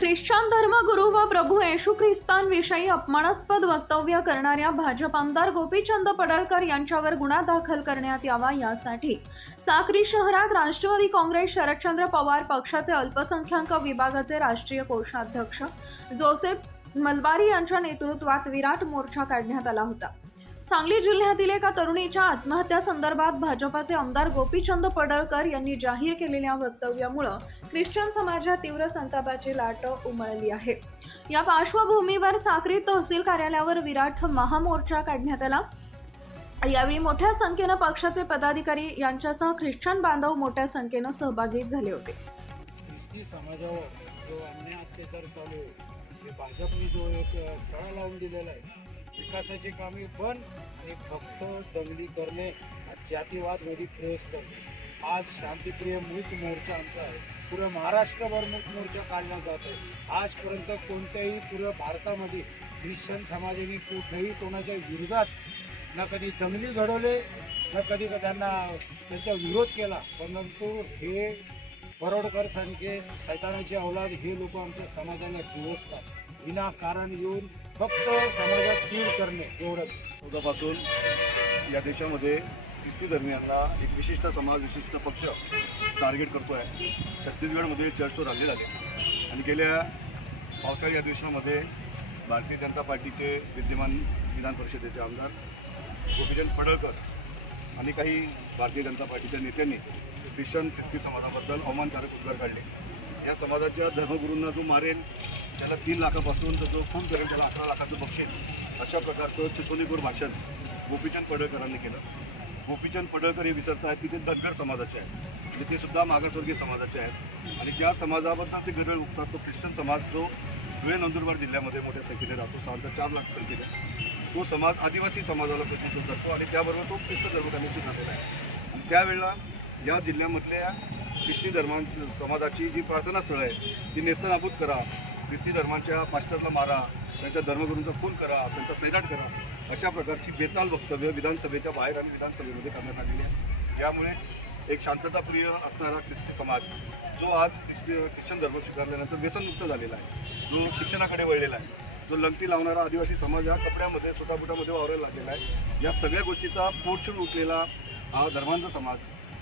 Christian धर्मगुरू व प्रभू येशू ख्रिस्तांविषयी अपमानास्पद वक्तव्य करणाऱ्या भाजप आमदार गोपीचंद पडळकर यांच्यावर गुन्हा दाखल करण्यात यावा यासाठी साक्री शहरात राष्ट्रवादी काँग्रेस शरदचंद्र पवार पक्षाचे अल्पसंख्याक विभागाचे राष्ट्रीय कोषाध्यक्ष जोसेफ मलबारी यांच्या नेतृत्वात विराट मोर्चा काढण्यात आला होता। सांगली जिल्ह्यातील एका तरुणीच्या आत्महत्या संदर्भात भाजपाचे आमदार गोपीचंद पडळकर यांनी जाहीर केलेल्या वक्तव्यामुळे ख्रिश्चन समाजात तीव्र संतापाची लाट उमटली आहे। या पार्श्वभूमीवर साक्री तहसील कार्यालयावर विराट महामोर्चा काढण्यात आला। यावेळी मोठ्या संख्येने पक्षाचे पदाधिकारी यांच्यासह ख्रिश्चन बांधव मोठ्या संख्येने सहभागी झाले होते। ख्रिस्ती समाजावर जो अन्याय अत्याचार चालू आहे, भाजपने जो एक सळा लावून दिलेला आहे, विकासाची कामे बंद आणि फक्त दंगली करणे, जातीवादवादी प्रवेश करणे। आज शांतिप्रिय मूक मोर्चा आमचा आहे, पुरे महाराष्ट्रभर मूक मोर्चा काढला जात आहे। आजपर्यंत कोणत्याही पुरे भारतामध्ये ख्रिश्चन समाजाने कुठेही कोणाच्या विरोधात ना कधी दंगली घडवले ना कधी त्यांचा विरोध केला, परंतु हे परोडकर सारखे सैतानाची औलाद हे लोक आमच्या समाजाला दिवसतात, विनाकारण येऊन फक्त समाजात कीड करणे एवढंच। उद्यापासून या देशामध्ये ख्रिस्ती धर्मियांना एक विशिष्ट समाज विशिष्ट पक्ष टार्गेट करतो आहे। छत्तीसगडमध्ये चर्चवर हल्ले झाले आणि गेल्या पावसाळी अधिवेशनामध्ये भारतीय जनता पार्टीचे विद्यमान विधान परिषदेचे आमदार गोपीचंद पडळकर आणि काही भारतीय जनता पार्टीच्या नेत्यांनी ख्रिस्ती समाजाबद्दल अवमानकारक उद्गार काढले। या समाजाच्या धर्मगुरूंना जो मारेल त्याला 3 लाखापासून तर जो खून करेल त्याला 11 लाखाचं बक्षीस, अशा प्रकारचं चिथोलीखोर भाषण गोपीचंद पडळकरांनी केलं। गोपीचंद पडळकर हे विसरत आहेत की ते धनगर समाजाचे आहेत आणि ते सुद्धा मागासवर्गीय समाजाचे आहेत आणि ज्या समाजाबद्दल ते गरळ उठतात तो ख्रिश्चन समाज जो धुळे नंदुरबार जिल्ह्यामध्ये मोठ्या संख्येने राहतो, साधारणतः 4 लाख संख्येने तो समाज आदिवासी समाजाला प्रतिनिधित्व करतो आणि त्याबरोबर तो ख्रिस्त धर्माने सुधारलेला आहे। आणि त्यावेळेला या जिल्ह्यामधल्या ख्रिस्ती समाजाची जी प्रार्थना स्थळं आहे ती नेस्तनाबूत करा, ख्रिस्ती धर्माच्या पास्टरला मारा, त्यांच्या धर्मगुरूंचा खून करा, त्यांचा सैराट करा, अशा प्रकारची बेताल वक्तव्य विधानसभेच्या बाहेर आणि विधानसभेमध्ये करण्यात आलेली आहे। यामुळे एक शांतताप्रिय असणारा ख्रिस्ती समाज जो आज ख्रिश्चन धर्म स्वीकारल्यानंतर व्यसनमुक्त झालेला आहे, जो शिक्षणाकडे वळलेला आहे, जो लंगटी लावणारा आदिवासी समाज हा कपड्यामध्ये स्वतःबुटामध्ये वावरायला लागलेला आहे, या सगळ्या गोष्टीचा पोटछूट उठलेला हा धर्मांध समाज,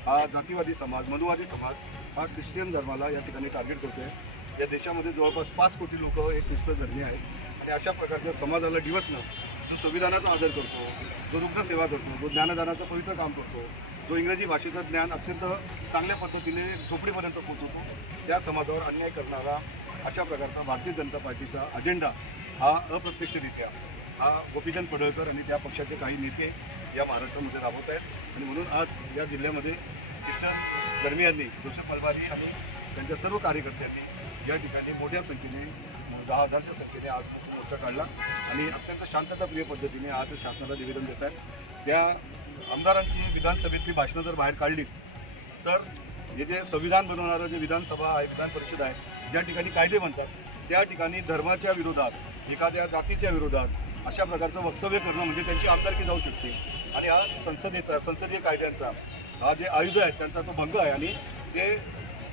हा जातीवादी समाज, मनुवादी समाज हा ख्रिश्चन धर्माला या ठिकाणी टार्गेट करतो आहे। या देशामध्ये जवळपास 5 कोटी लोक हे ख्रिस्त धर्मीय आहेत आणि अशा प्रकारच्या समाजाला डिवचणं, जो संविधानाचा आदर करतो, जो रुग्णसेवा करतो, जो ज्ञानदानाचं पवित्र काम करतो, जो इंग्रजी भाषेचं ज्ञान अत्यंत चांगल्या पद्धतीने झोपडीपर्यंत पोहोचवतो, त्या समाजावर अन्याय करणारा अशा प्रकारचा भारतीय जनता पार्टीचा अजेंडा हा अप्रत्यक्षरित्या हा गोपीचंद पडळकर आणि त्या पक्षाचे काही नेते या महाराष्ट्रामध्ये राबवत आहेत। आणि म्हणून आज या जिल्ह्यामध्ये ख्रिश्चन धर्मियांनी जोसेफ मलबारी आणि त्यांच्या सर्व कार्यकर्त्यांनी या ठिकाणी मोठ्या संख्येने 10,000च्या संख्येने आज मोर्चा काढला आणि अत्यंत शांतताप्रिय पद्धतीने आज शासनाला निवेदन देत आहेत। त्या आमदारांची विधानसभेतली भाषणं जर बाहेर काढली तर हे जे संविधान बनवणारं जे विधानसभा आहे, विधान परिषद आहे, ज्या ठिकाणी कायदे बनतात त्या ठिकाणी धर्माच्या विरोधात, एखाद्या जातीच्या विरोधात अशा प्रकारचं वक्तव्य करणं म्हणजे त्यांची आमदारकी जाऊ शकते आणि हा संसदीय कायद्यांचा हा जे आयुध आहेत त्यांचा तो भंग आहे आणि ते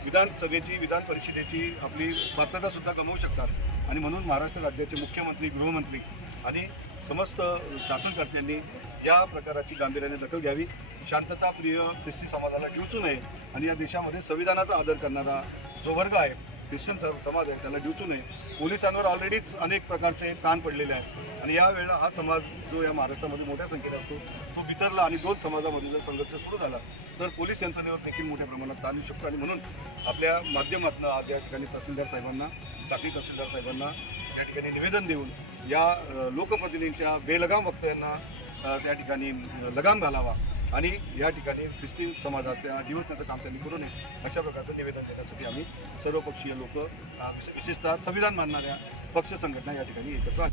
विधानसभेची विधान परिषदेची आपली पात्रतासुद्धा गमावू शकतात। आणि म्हणून महाराष्ट्र राज्याचे मुख्यमंत्री, गृहमंत्री आणि समस्त शासनकर्त्यांनी या प्रकाराची गांभीर्याने दखल घ्यावी, शांतताप्रिय ख्रिस्ती समाजाला डिवचू नये आणि या देशामध्ये संविधानाचा आदर करणारा जो वर्ग आहे ख्रिश्चन समाज आहे त्याला डिवचू नये। पोलिसांवर ऑलरेडीच अनेक प्रकारचे ताण पडलेले आहेत आणि यावेळेला हा समाज जो या महाराष्ट्रामध्ये मोठ्या संख्येने असतो तो बिथरला आणि 2 समाजामध्ये जर संघर्ष सुरू झाला तर पोलीस यंत्रणेवर देखील मोठ्या प्रमाणात ताण येऊ शकतो। आणि म्हणून आपल्या माध्यमातून आज या ठिकाणी तहसीलदार साहेबांना, साक्री तहसीलदार साहेबांना या ठिकाणी निवेदन देऊन या लोकप्रतिनिधींच्या बेलगाम वक्तव्यांना त्या ठिकाणी लगाम घालावा आणि या ठिकाणी ख्रिस्ती समाजाच्या जीवनाचं काम त्यांनी करू नये, अशा प्रकारचं निवेदन देण्यासाठी आम्ही सर्वपक्षीय लोक, विशेषतः संविधान मानणाऱ्या पक्ष संघटना या ठिकाणी एकत्र